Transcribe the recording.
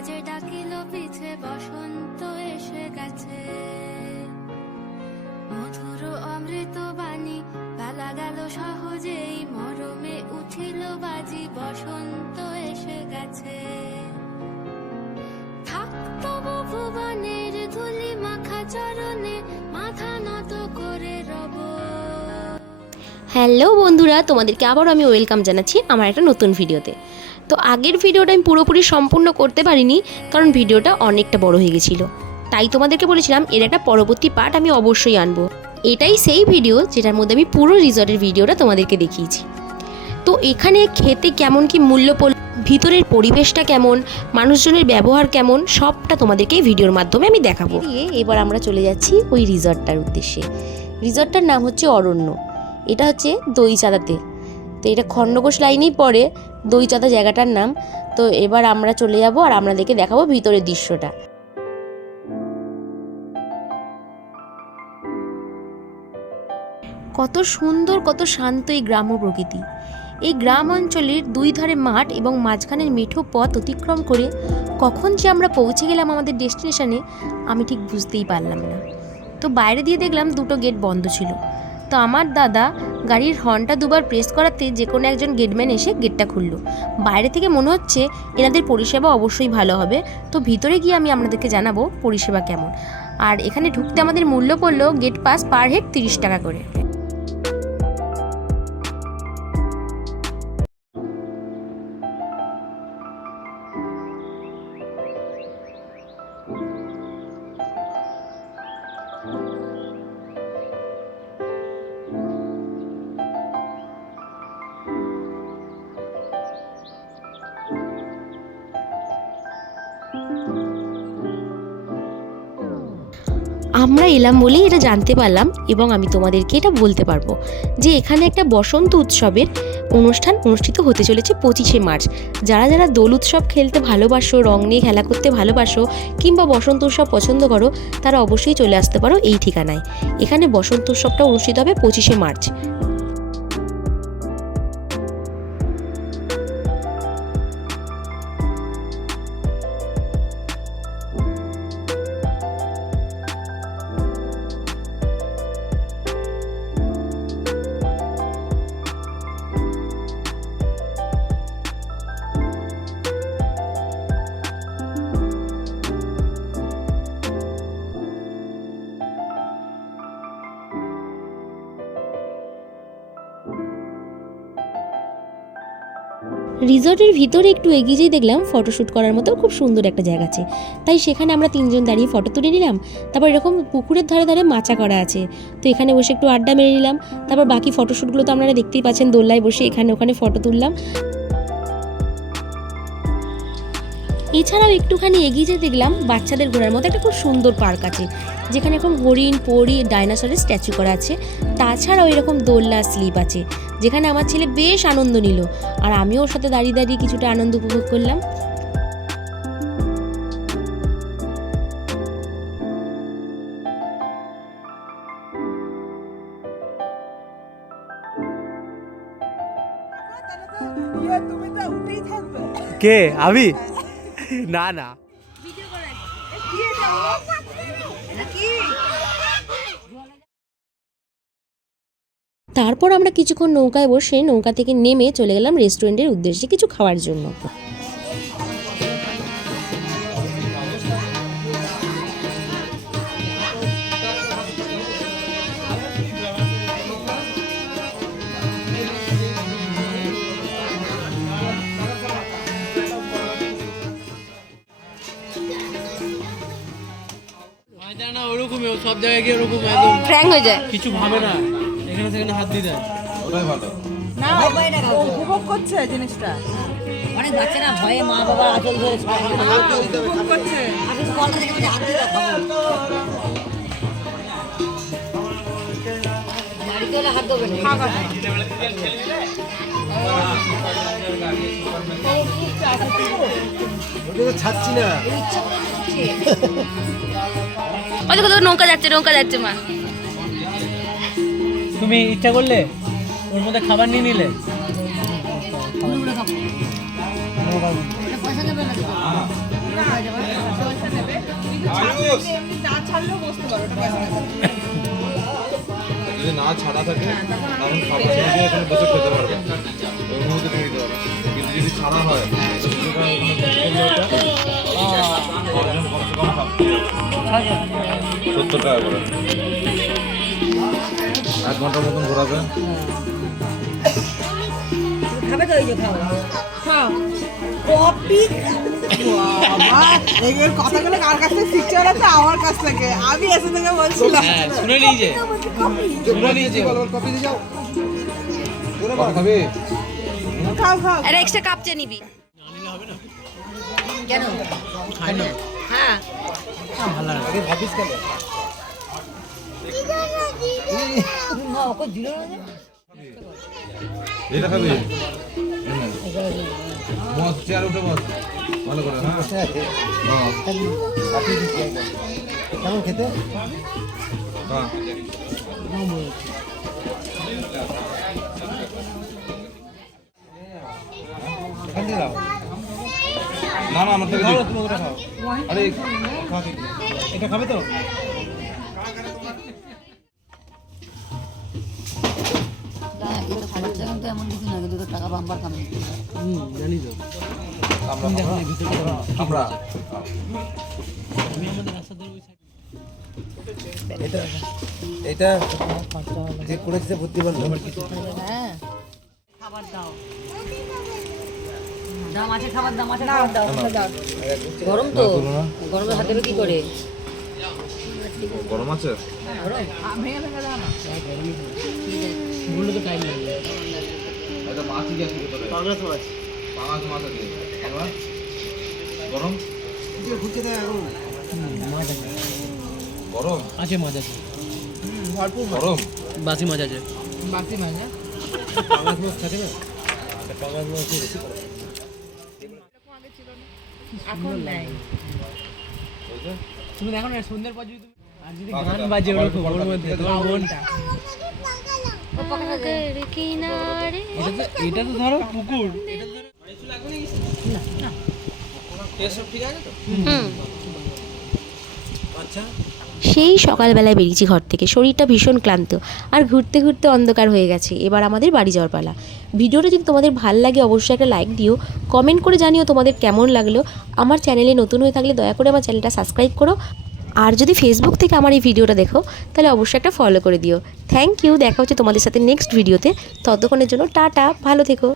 বাজে ডাকিল পিছে, বসন্ত এসে গেছে। মধুর অমৃত বাণী, বেলা গেল সহজেই, মরমে উঠিল বাজি, বসন্ত এসে গেছে। থাকতো ভুবনের ধুলি মাখা চরণে, মাথা নত করে রব। হ্যালো বন্ধুরা, তোমাদেরকে আবারও আমি ওয়েলকাম জানাচ্ছি আমার একটা নতুন ভিডিওতে। তো আগের ভিডিওটা আমি পুরোপুরি সম্পূর্ণ করতে পারিনি, কারণ ভিডিওটা অনেকটা বড় হয়ে গেছিল। তাই তোমাদেরকে বলেছিলাম, এর একটা পরবর্তী পার্ট আমি অবশ্যই আনব। এটাই সেই ভিডিও যেটার মধ্যে আমি পুরো রিসর্টের ভিডিওটা তোমাদেরকে দেখিয়েছি। তো এখানে খেতে কেমন কি মূল্য পড়ল, ভিতরের পরিবেশটা কেমন, মানুষজনের ব্যবহার কেমন, সবটা তোমাদেরকে ভিডিওর মাধ্যমে আমি দেখাবো। দিয়ে এবার আমরা চলে যাচ্ছি ওই রিসর্টটার উদ্দেশ্যে। রিসর্টটার নাম হচ্ছে অরণ্য। এটা হচ্ছে দইচাঁদাতে তো এটা খণ্ডঘোষ লাইনেই পড়ে দইচাঁদা জায়গাটার নাম। তো এবার আমরা চলে যাব আর আপনাদেরকে দেখাবো ভিতরের দৃশ্যটা। কত সুন্দর, কত শান্ত এই গ্রাম্য প্রকৃতি। এই গ্রাম অঞ্চলের দুই ধারে মাঠ এবং মাঝখানের মেঠো পথ অতিক্রম করে কখন যে আমরা পৌঁছে গেলাম আমাদের ডেস্টিনেশনে, আমি ঠিক বুঝতেই পারলাম না। তো বাইরে দিয়ে দেখলাম দুটো গেট বন্ধ ছিল। তো আমার দাদা গাড়ির হর্নটা দুবার প্রেস করাতে যে কোনো একজন গেটম্যান এসে গেটটা খুললো। বাইরে থেকে মনে হচ্ছে এনাদের পরিষেবা অবশ্যই ভালো হবে। তো ভিতরে গিয়ে আমি আপনাদেরকে জানাব পরিষেবা কেমন। আর এখানে ঢুকতে আমাদের মূল্য পড়ল গেট পাস পার হেড তিরিশ টাকা করে। আমরা এলাম বলেই এটা জানতে পারলাম এবং আমি তোমাদেরকে এটা বলতে পারব যে এখানে একটা বসন্ত উৎসবের অনুষ্ঠান অনুষ্ঠিত হতে চলেছে পঁচিশে মার্চ। যারা যারা দোল উৎসব খেলতে ভালোবাসো, রং নিয়ে খেলা করতে ভালোবাসো কিংবা বসন্ত উৎসব পছন্দ করো, তারা অবশ্যই চলে আসতে পারো এই ঠিকানায়। এখানে বসন্ত উৎসবটা অনুষ্ঠিত হবে পঁচিশে মার্চ। রিসর্টের ভিতরে একটু এগিয়ে যেয়ে দেখলাম ফটোশ্যুট করার মতো খুব সুন্দর একটা জায়গা আছে। তাই সেখানে আমরা তিনজন দাঁড়িয়ে ফটো তুলে নিলাম, তারপর এরকম পুকুরের ধারে ধারে মাচা করা আছে। তো এখানে বসে একটু আড্ডা মেরে নিলাম, তারপর বাকি ফটোশ্যুটগুলো তো আপনারা দেখতেই পাচ্ছেন দোল্লায় বসে এখানে ওখানে ফটো তুললাম। এছাড়াও একটুখানি এগিয়ে যেয়ে দেখলাম বাচ্চাদের ঘোরার মতো একটা খুব সুন্দর পার্ক আছে, যেখানে এরকম হরিণ, পরি, ডাইনোসরের স্ট্যাচু করা আছে। তাছাড়াও এরকম দোলনা, স্লিপ আছে। যেখানে আমার ছেলে বেশ আনন্দ নিল। আর আমিও ওর সাথে দাঁড়িয়ে দাঁড়িয়ে কিছুটা আনন্দ উপভোগ করলাম। কে? আমি না না। তারপর আমরা কিছুক্ষণ নৌকায় বসে নৌকা থেকে নেমে চলে গেলাম রেস্টুরেন্টের উদ্দেশ্যে কিছু খাওয়ার জন্য। ফ্র্যাঙ্ক হয়ে যায়। কিছু ভাবে না। এখানে সেখানে হাত দিয়ে দেয় উপভোগ করছে জিনিসটা অনেক বাচ্চারা ভয়ে মা বাবা আচল ধরে উপভোগ করছে আমি তো কলটা থেকে হাত দিয়ে হাত দেবেন নৌকা যাচ্ছে নৌকা যাচ্ছে মা তুমি ইচ্ছা করলে ওর মধ্যে খাবার নিয়ে নিলে। যদি না ছাড়া থাকে তখন খাবার এখানে বসে খেতে পারবে। ওই মুহূর্তে তুমি দিতে পারবে। কিন্তু যদি ছাড়া হয় সত্তর টাকা করে। এক ঘণ্টার মতন ঘোরাবে খাবে তো এই যে খাও। খাও। কপি এগুলোর কথাগুলো কার কাছ থেকে শিখছে ওরা তো? আমার কাছ থেকে। আমি এসে থেকে বলছিলাম। হ্যাঁ শুনে নিয়েছে শুনে নিয়েছে কফি খাবি? খাও খাও। একটা এক্সট্রা কাপ চা নিবি। কেন? হ্যাঁ। না ওকে। এটা খাবি? বস চেয়ার উঠে বস ভালো করে হ্যাঁ? হ্যাঁ। কেমন খেতে হ্যাঁ। দাও না না, আমার থেকে আরে এটা খাবে তো? টাকা বাম্বার কামাই হুম জানি তো। আমরা আমরা এটা এটা যে করেছে বুদ্ধি বলতো হ্যাঁ। খাবার দাও। খাবার খাবার গরম তো। গরমে হাতে কি করে? গরম আছে? বললে তো টাইম লাগবে এটা মাছই গেছে ভিতরে মাছ পাঙাশ মাছ আছে। গরম। ঘুরতে দেয় এখন গরম। আছে মাছ আছে। গরম। বাসি মাছ আছে। বাকি মানে পাঙাশ মাছ থাকে না? তা মাছ বেশি এখন নেই। তুমি দেখো না সন্ধ্যার পর যদি তুমি আর যদি আচ্ছা, গান আচ্ছা, বাজে ওরকম ওর মধ্যে তোমার মনটা। সেই সকালবেলায় বেরিয়েছি ঘর থেকে। শরীরটা ভীষণ ক্লান্ত আর ঘুরতে ঘুরতে অন্ধকার হয়ে গেছে। এবার আমাদের বাড়ি যাওয়ার পালা। ভিডিওটা যদি তোমাদের ভালো লাগে অবশ্যই একটা লাইক দিও কমেন্ট করে জানিও তোমাদের কেমন লাগল। আমার চ্যানেলে নতুন হয়ে থাকলে দয়া করে আমার চ্যানেলটা সাবস্ক্রাইব করো। আর যদি ফেসবুক থেকে আমার এই ভিডিওটা দেখো, তাহলে অবশ্যই একটা ফলো করে দিও। থ্যাংক ইউ দেখা হচ্ছে তোমাদের সাথে নেক্সট ভিডিওতে ততক্ষণের জন্য টাটা, ভালো থেকো।